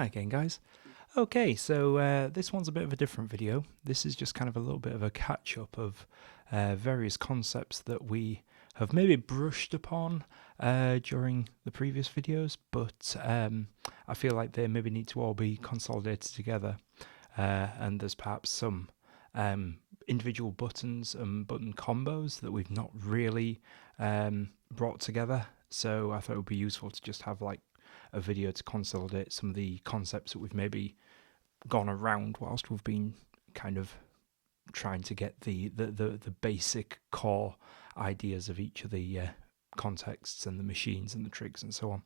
Hi again, guys. Okay, so this one's a bit of a different video. This is just kind of a little bit of a catch-up of various concepts that we have maybe brushed upon during the previous videos, but I feel like they maybe need to all be consolidated together, and there's perhaps some individual buttons and button combos that we've not really brought together, so I thought it would be useful to just have like a video to consolidate some of the concepts that we've maybe gone around whilst we've been kind of trying to get the basic core ideas of each of the contexts and the machines and the trigs and so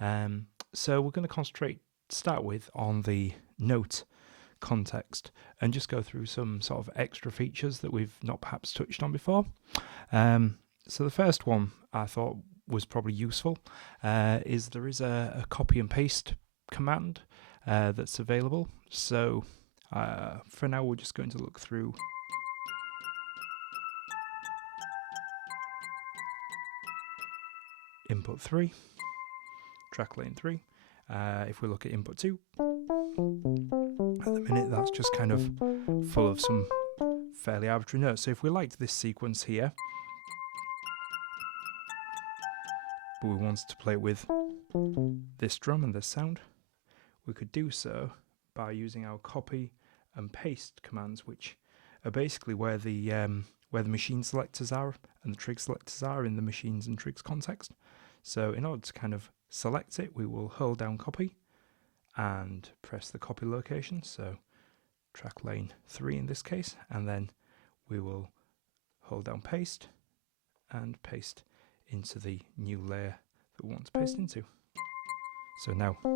on. So we're going to start with on the note context and just go through some sort of extra features that we've not perhaps touched on before. So the first one I thought was probably useful is there is a copy and paste command that's available. So for now we're just going to look through input 3, track lane 3. If we look at input 2, at the minute that's just kind of full of some fairly arbitrary notes. So if we liked this sequence here, but we wanted to play with this drum and this sound, we could do so by using our copy and paste commands, which are basically where the machine selectors are and the trig selectors are in the machines and trigs context. So in order to kind of select it, we will hold down copy and press the copy location, so track lane 3 in this case, and then we will hold down paste and paste into the new layer that we want to paste into. So now so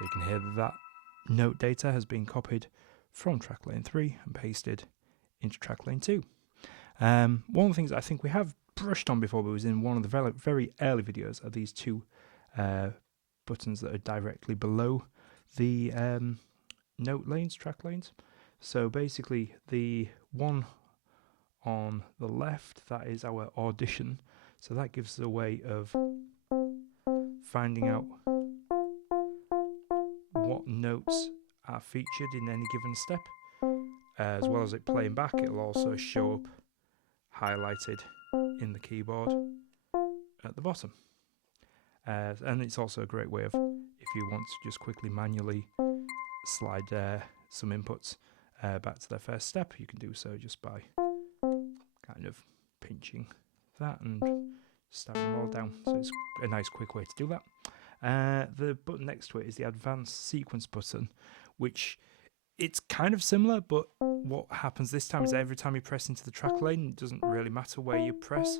you can hear that note data has been copied from track lane 3 and pasted into track lane 2. One of the things I think we have brushed on before, but was in one of the very early videos, are these two buttons that are directly below the note lanes, track lanes. So basically the one on the left, that is our audition. So that gives us a way of finding out what notes are featured in any given step. As well as it playing back, it'll also show up highlighted in the keyboard at the bottom. And it's also a great way of, if you want to just quickly manually slide some inputs back to their first step, you can do so just by kind of pinching that and stabbing them all down. So it's a nice quick way to do that. The button next to it is the advanced sequence button, which it's kind of similar, but what happens this time is every time you press into the track lane, it doesn't really matter where you press.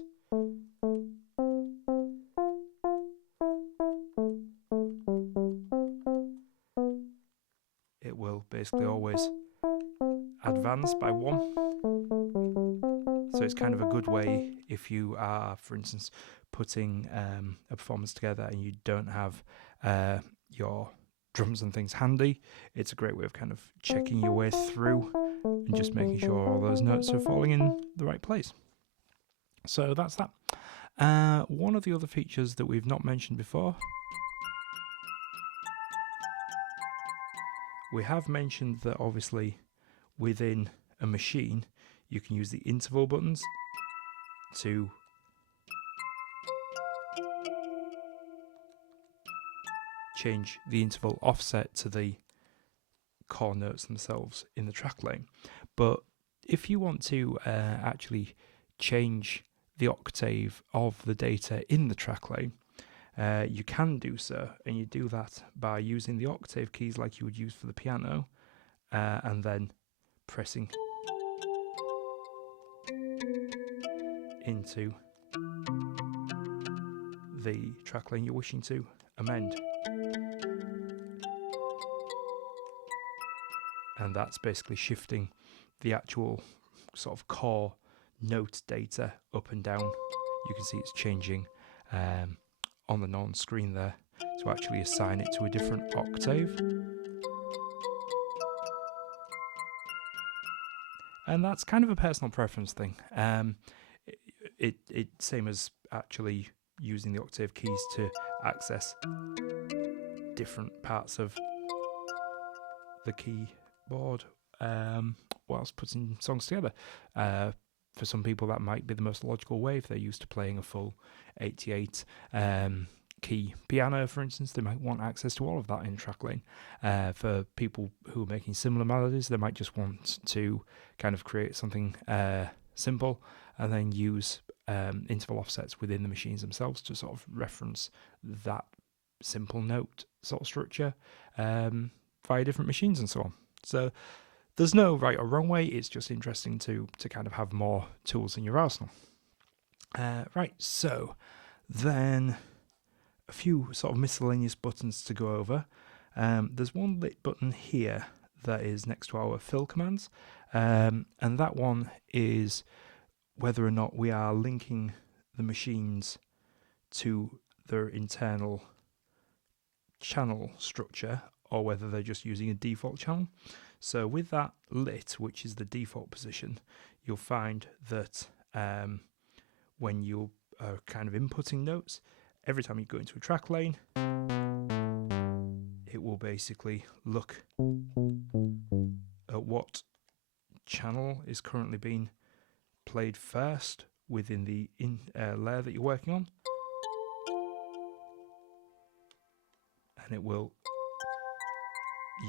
It will basically always advance by 1. So it's kind of a good way if you are, for instance, putting a performance together and you don't have your drums and things handy. It's a great way of kind of checking your way through and just making sure all those notes are falling in the right place. So that's that. One of the other features that we've not mentioned before, we have mentioned that obviously within a machine you can use the interval buttons to change the interval offset to the core notes themselves in the track lane. But if you want to actually change the octave of the data in the track lane, you can do so, and you do that by using the octave keys like you would use for the piano, and then pressing into the track lane you're wishing to amend. And that's basically shifting the actual sort of core note data up and down. You can see it's changing on the non-screen there to actually assign it to a different octave. And that's kind of a personal preference thing. It same as actually using the octave keys to access different parts of the keyboard whilst putting songs together. For some people, that might be the most logical way. If they're used to playing a full 88 key piano, for instance, they might want access to all of that in tracklane. For people who are making similar melodies, they might just want to kind of create something simple and then use interval offsets within the machines themselves to sort of reference that simple note sort of structure via different machines and so on. So there's no right or wrong way. It's just interesting to kind of have more tools in your arsenal. Right, so then a few sort of miscellaneous buttons to go over. There's one lit button here that is next to our fill commands, and that one is whether or not we are linking the machines to their internal channel structure or whether they're just using a default channel. So with that lit, which is the default position, you'll find that when you are kind of inputting notes, every time you go into a track lane, it will basically look at what channel is currently being played first within the layer that you're working on, and it will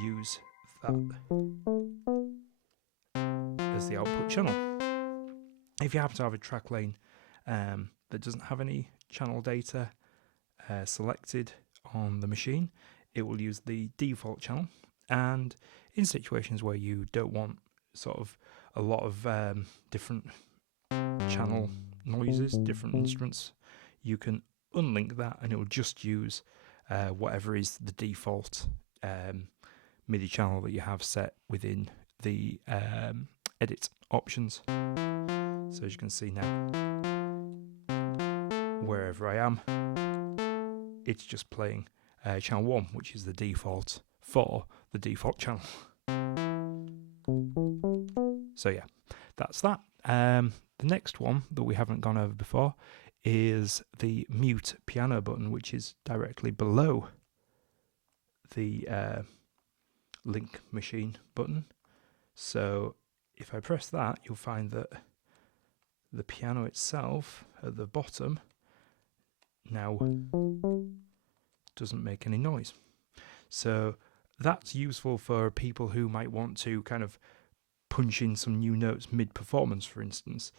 use that as the output channel. If you happen to have a track lane that doesn't have any channel data selected on the machine, it will use the default channel. And in situations where you don't want sort of a lot of different channel noises, different instruments, you can unlink that and it will just use whatever is the default MIDI channel that you have set within the edit options. So as you can see now, wherever I am, it's just playing channel 1, which is the default for the default channel. So yeah, that's that. The next one that we haven't gone over before is the mute piano button, which is directly below the link machine button. So if I press that, you'll find that the piano itself at the bottom now doesn't make any noise. So that's useful for people who might want to kind of punch in some new notes mid-performance, for instance.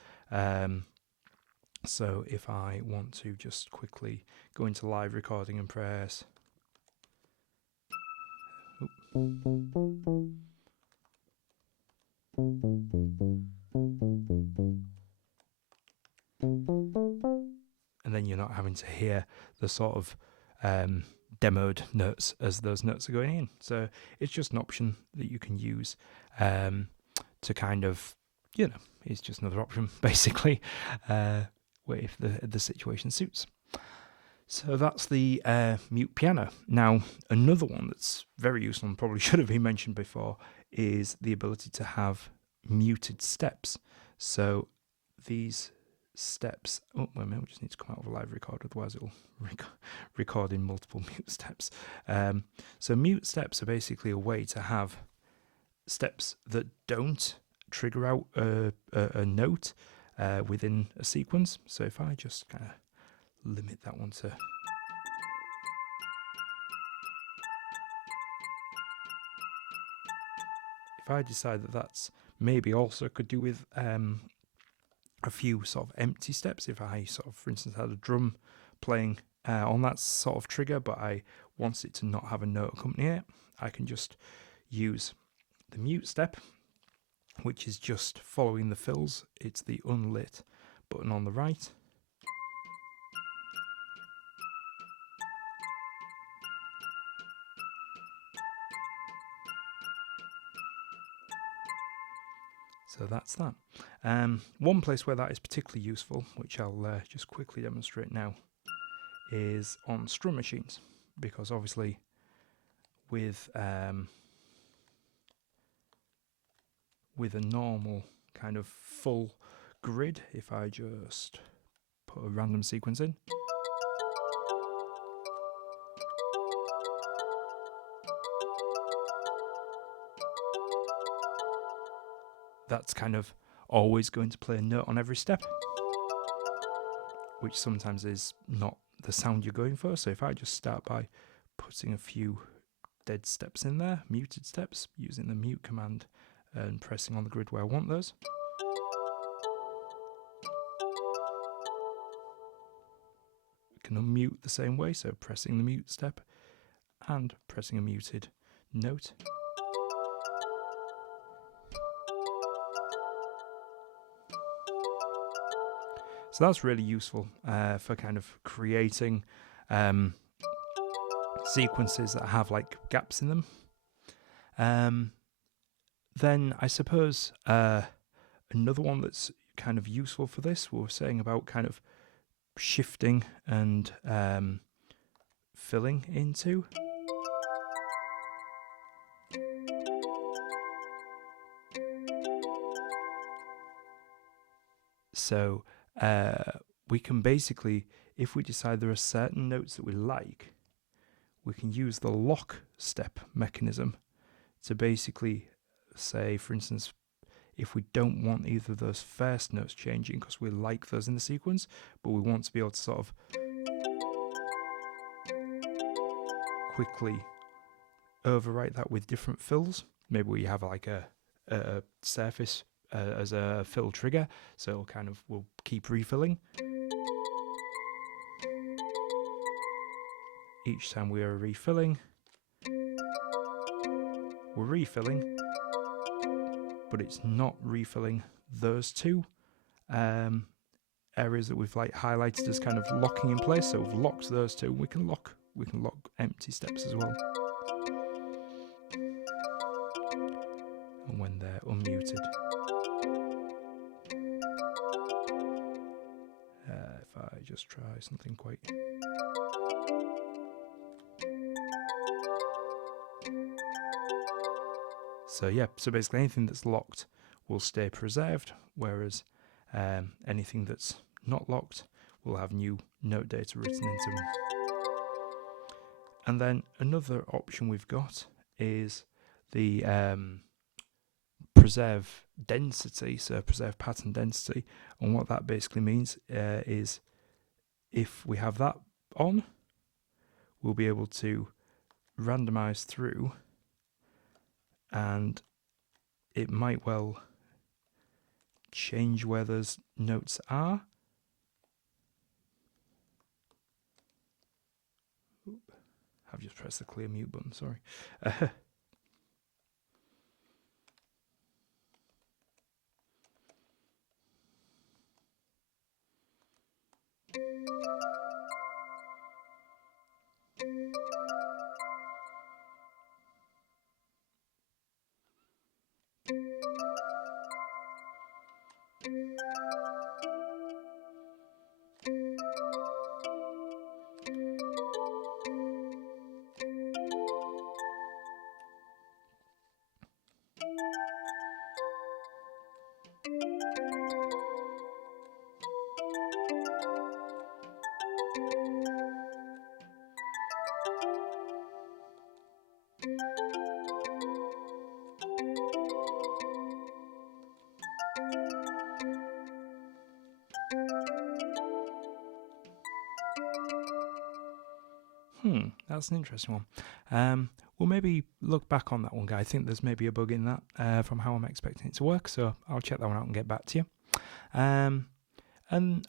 So if I want to just quickly go into live recording and press and then you're not having to hear the sort of demoed notes as those notes are going in. So it's just an option that you can use to kind of, it's just another option basically, if the situation suits. So that's the mute piano. Now, another one that's very useful and probably should have been mentioned before is the ability to have muted steps. So these steps, wait a minute, we just need to come out of a live record, otherwise it will record in multiple mute steps. So mute steps are basically a way to have steps that don't trigger out a note within a sequence. So if I just kind of limit that one to if I decide that that's maybe also could do with a few sort of empty steps, if I sort of, for instance, had a drum playing on that sort of trigger, but I want it to not have a note accompany it, I can just use the mute step, which is just following the fills. It's the unlit button on the right. So that's that. One place where that is particularly useful, which I'll just quickly demonstrate now, is on strum machines, because obviously with a normal kind of full grid, if I just put a random sequence in. That's kind of always going to play a note on every step, which sometimes is not the sound you're going for. So if I just start by putting a few dead steps in there, muted steps, using the mute command and pressing on the grid where I want those. Can unmute the same way, so pressing the mute step and pressing a muted note. So that's really useful for kind of creating sequences that have like gaps in them. Then I suppose another one that's kind of useful for this, we were saying about kind of shifting and filling into. So we can basically, if we decide there are certain notes that we like, we can use the lock step mechanism to basically say, for instance, if we don't want either of those first notes changing because we like those in the sequence, but we want to be able to sort of quickly overwrite that with different fills. Maybe we have like a surface as a fill trigger, so it'll kind of, we'll keep refilling. Each time we are refilling, we're refilling, but it's not refilling those two areas that we've like highlighted as kind of locking in place. So we've locked those two. We can lock empty steps as well. And when they're unmuted, if I just try something quite. So yeah, so basically anything that's locked will stay preserved, whereas anything that's not locked will have new note data written into them. And then another option we've got is the preserve density, so preserve pattern density. And what that basically means is if we have that on, we'll be able to randomize through, and it might well change where those notes are. I've just pressed the clear mute button, sorry. That's an interesting one. We'll maybe look back on that one, guy. I think there's maybe a bug in that from how I'm expecting it to work, so I'll check that one out and get back to you. And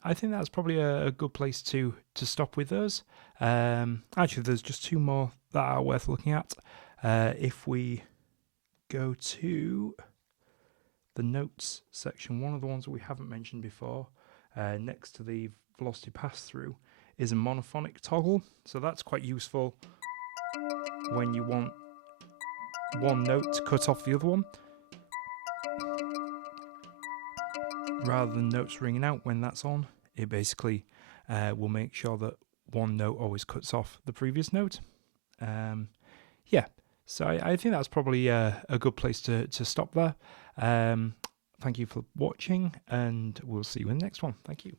I think that's probably a good place to stop with those. Actually, there's just two more that are worth looking at. If we go to the notes section, one of the ones that we haven't mentioned before, next to the velocity pass-through, is a monophonic toggle. So that's quite useful when you want one note to cut off the other one, rather than notes ringing out when that's on. It basically will make sure that one note always cuts off the previous note. Yeah, so I think that's probably a good place to stop there. thank you for watching, and we'll see you in the next one. Thank you.